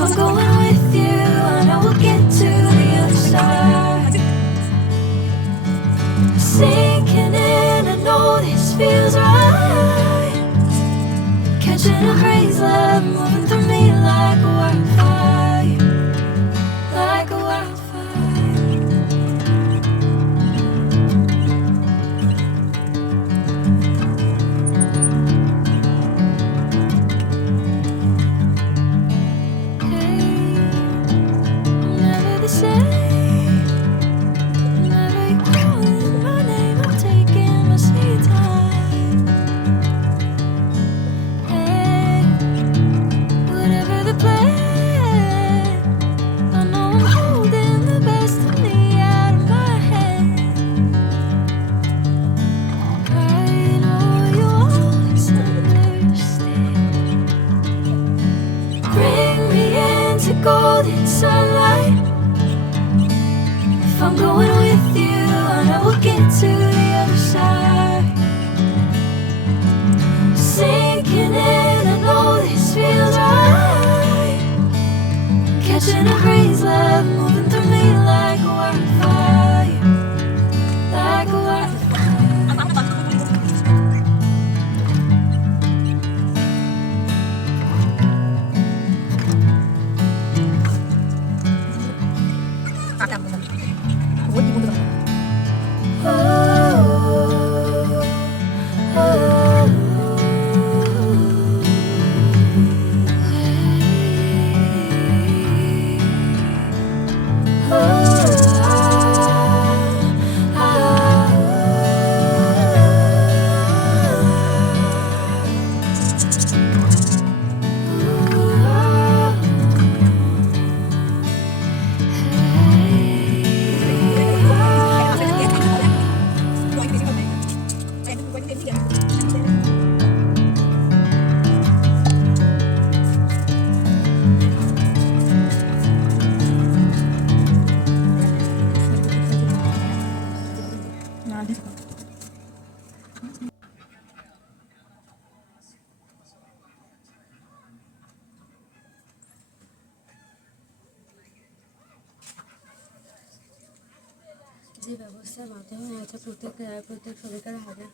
I'm going with you, I know we'll get to the other side. Sinking in, I know this feels right. Catching a breeze, love moving through me like a wildfire, like a wildfire. Hey, I'm never the same. Whenever you're calling my name, I'm taking my sweet time. Hey, whatever the plan, I know I'm holding the best of me out of my hand. I know you always understand. Bring me into golden sunlight. If I'm going with you, I know we'll get to the other side. Sinking in, I know this feels right. Catching a breeze, love moving through me like a wildfire, like a wildfire. যে ব্যবস্থার মাধ্যমে হচ্ছে প্রত্যেক ছবিকার হাতে